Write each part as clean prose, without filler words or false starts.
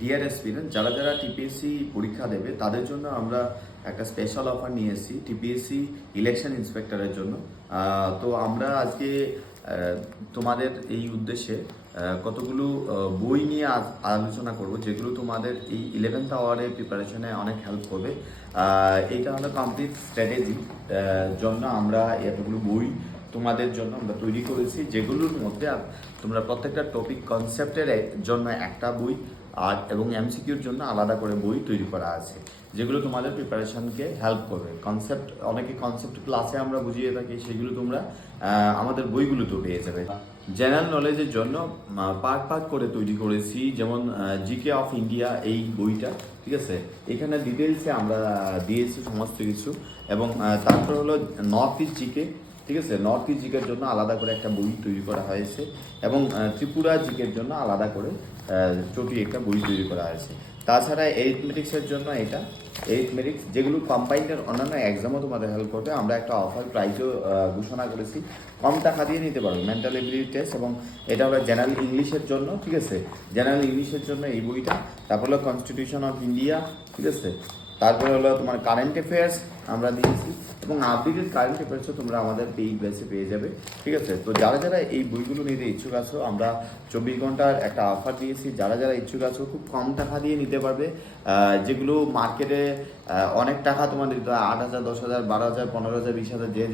Deer এসপিরেন্ট, যারা যারা TPSC পরীক্ষা দেবে তাদের জন্য আমরা একটা স্পেশাল অফার নিয়ে এসেছি টিপিএসসি ইলেকশন ইন্সপেক্টরের জন্য। তো আমরা আজকে তোমাদের এই উদ্দেশ্যে কতগুলো বই নিয়ে আলোচনা করব, যেগুলো তোমাদের এই 11th আওয়ারের প্রিপারেশনে অনেক হেল্প করবে। এইটা হলো কমপ্লিট স্ট্র্যাটেজি জন্য আমরা এতগুলো বই তোমাদের জন্য আমরা তৈরি করেছি, যেগুলোর মধ্যে তোমরা প্রত্যেকটা টপিক কনসেপ্টের জন্য একটা বই এবং এমসিকিউর জন্য আলাদা করে বই তৈরি করা আছে, যেগুলো তোমাদের প্রিপারেশনকে হেল্প করবে। কনসেপ্ট অনেকে কনসেপ্ট ক্লাসে আমরা বুঝিয়ে থাকি, সেগুলো তোমরা আমাদের বইগুলোতেও পেয়ে যাবে। জেনারেল নলেজের জন্য পার্ট পার্ট করে তৈরি করেছি, যেমন জিকে অফ ইন্ডিয়া এই বইটা, ঠিক আছে। এখানে ডিটেলসে আমরা দিয়েছি সমস্ত কিছু, এবং তারপর হলো নর্থ ইস্ট জিকে, ঠিক আছে। নর্থ ইস্ট জিকের জন্য আলাদা করে একটা বই তৈরি করা হয়েছে, এবং ত্রিপুরা জিকের জন্য আলাদা করে ছোটি একটা বই তৈরি করা হয়েছে। তাছাড়া এরিথমেটিক্সের জন্য এটা এরিথমেটিক্স, যেগুলো কম্বাইন্ডের অন্যান্য এক্সামও তোমাদের হেল্প করবে। আমরা একটা অফার প্রাইসও ঘোষণা করেছি, কম টাকা দিয়ে নিতে পারো মেন্টাল এবিলিটি টেস্ট, এবং এটা হলো জেনারেল ইংলিশের জন্য, ঠিক আছে। জেনারেল ইংলিশের জন্য এই বইটা। তারপর হলো কনস্টিটিউশন অফ ইন্ডিয়া, ঠিক আছে। তারপরে হলো তোমার কারেন্ট অ্যাফেয়ার্স আমরা দিয়েছি, এবং আপডেটেড কারেন্ট অ্যাফেয়ার্সও তোমরা আমাদের পেইড বেসে পেয়ে যাবে, ঠিক আছে। তো যারা যারা এই বইগুলো নিতে ইচ্ছুক আছো, আমরা 24 ঘন্টার একটা অফার দিয়েছি। যারা যারা ইচ্ছুক আছো খুব কম টাকা দিয়ে নিতে পারবে, যেগুলো মার্কেটে অনেক টাকা তোমাদের দিতে হয়, 8,000, 10,000, 12,000, 15,000, 20,000, যে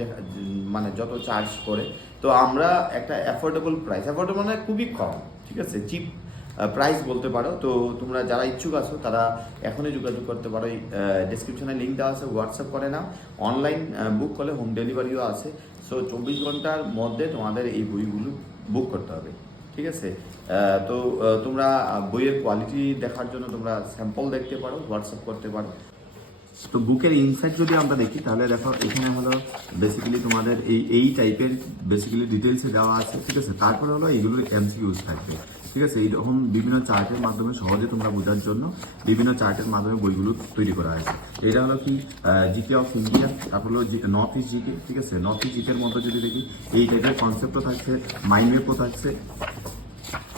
মানে যত চার্জ করে। তো আমরা একটা অ্যাফোর্ডেবল প্রাইস, অ্যাফোর্ডেবল মানে খুবই কম, ঠিক আছে, চিপ প্রাইস বলতে পারো। তো তোমরা যারা ইচ্ছুক আছো তারা এখনই যোগাযোগ করতে পারো। এই ডেসক্রিপশনে লিঙ্ক দেওয়া আছে, হোয়াটসঅ্যাপ করে নাও। অনলাইন বুক করলে হোম ডেলিভারিও আছে। সো 24 ঘন্টার মধ্যে তোমাদের এই বইগুলো বুক করতে হবে, ঠিক আছে। তো তোমরা বইয়ের কোয়ালিটি দেখার জন্য তোমরা স্যাম্পল দেখতে পারো, হোয়াটসঅ্যাপ করতে পারো। তো বুকের ইনসাইট যদি আমরা দেখি, তাহলে দেখো এখানে হলো বেসিক্যালি তোমাদের এই টাইপের বেসিক্যালি ডিটেলসে দেওয়া আছে, ঠিক আছে। তারপরে হলো এইগুলোর এমসিকিউজ থাকবে, ঠিক আছে। এইরকম বিভিন্ন চার্টের মাধ্যমে সহজে তোমরা বোঝার জন্য বিভিন্ন চার্টের মাধ্যমে বইগুলো তৈরি করা আছে। এটা হলো কি জিকে অফ ইন্ডিয়া, তারপর হলো নর্থ ইস্ট জিকে, ঠিক আছে। নর্থ ইস্ট জিকের মধ্যে যদি দেখি, এই টাইপের কনসেপ্টও থাকছে, মাইন্ড ম্যাপও থাকছে,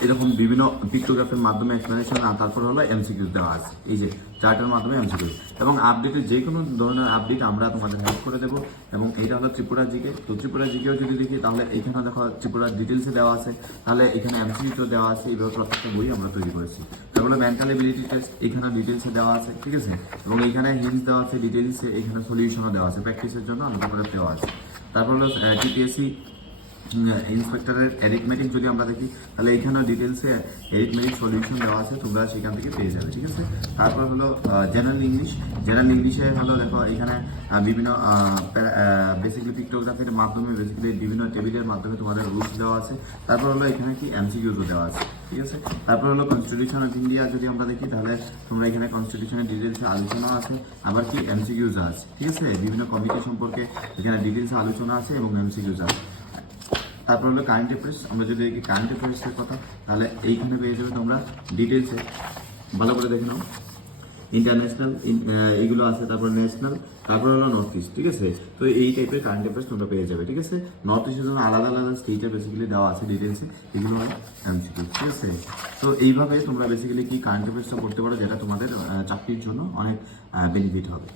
এরকম বিভিন্ন পিক্টোগ্রাফের মাধ্যমে এক্সপ্লেনেশন, আর তারপর হলো এমসিকিউজ দেওয়া আছে, এই যে চার্টের মাধ্যমে এমসিকিউজ, এবং আপডেটের যে কোনো ধরনের আপডেট আমরা তোমাদের হেল্প করে দেবো। এবং এইটা হলো ত্রিপুরা জিকে। তো ত্রিপুরা জিকেও যদি দেখি, তাহলে এখানে দেখো ত্রিপুরার ডিটেলসে দেওয়া আছে, তাহলে এখানে এমসিকিউও দেওয়া আছে। এইভাবে প্রত্যেকটা বই আমরা তৈরি করেছি। তারপরে মেন্টাল এবিলিটি টেস্ট এখানে ডিটেলসে দেওয়া আছে, ঠিক আছে। এবং এখানে হিন্টস দেওয়া আছে ডিটেলসে, এখানে সলিউশনও দেওয়া আছে, প্র্যাকটিসের জন্য আলাদা করে দেওয়া আছে। তারপর হলো টিপিএসসি ইন্সপেক্টরের অ্যারিথমেটিক যদি আমরা দেখি, তাহলে এইখানে ডিটেলসে অ্যারিথমেটিক সলিউশন দেওয়া আছে, তোমরা সেখান থেকে পেয়ে যাবে, ঠিক আছে। তারপর হলো জেনারেল ইংলিশ। জেনারেল ইংলিশে হলো দেখো এখানে বিভিন্ন বেসিক্যালি পিক্টোগ্রাফির মাধ্যমে, বেসিক্যালি বিভিন্ন টেবিলের মাধ্যমে তোমাদের রুলস দেওয়া আছে। তারপর হলো এখানে কি এমসিকিউজও দেওয়া আছে, ঠিক আছে। তারপর হলো কনস্টিটিউশন অফ ইন্ডিয়া যদি আমরা দেখি, তাহলে তোমরা এখানে কনস্টিটিউশনের ডিটেলসে আলোচনা আছে, আবার কি এমসিকিউজ আছে, ঠিক আছে। বিভিন্ন কমিটি সম্পর্কে এখানে ডিটেলসে আলোচনা আছে এবং এমসিকিউজ আছে। তারপর হলো কারেন্ট অ্যাফেয়ার্স। আমরা যদি দেখি কারেন্ট অ্যাফেয়ার্সের কথা, তাহলে এইখানে পেয়ে যাবে তোমরা ডিটেলসে, ভালো করে দেখে নাও। ইন্টারন্যাশনাল এইগুলো আছে, তারপর ন্যাশনাল, তারপর হলো নর্থ ইস্ট, ঠিক আছে। তো এই টাইপের কারেন্ট অ্যাফেয়ার্স তোমরা পেয়ে যাবে, ঠিক আছে। নর্থ ইস্টের জন্য আলাদা আলাদা স্টেটে বেসিক্যালি দেওয়া আছে ডিটেলসে, এগুলো হয় এমসিকিউ, ঠিক আছে। তো এইভাবে তোমরা বেসিক্যালি কি কারেন্ট অ্যাফেয়ার্সটা করতে পারো, যেটা তোমাদের চাকরির জন্য অনেক বেনিফিট হবে।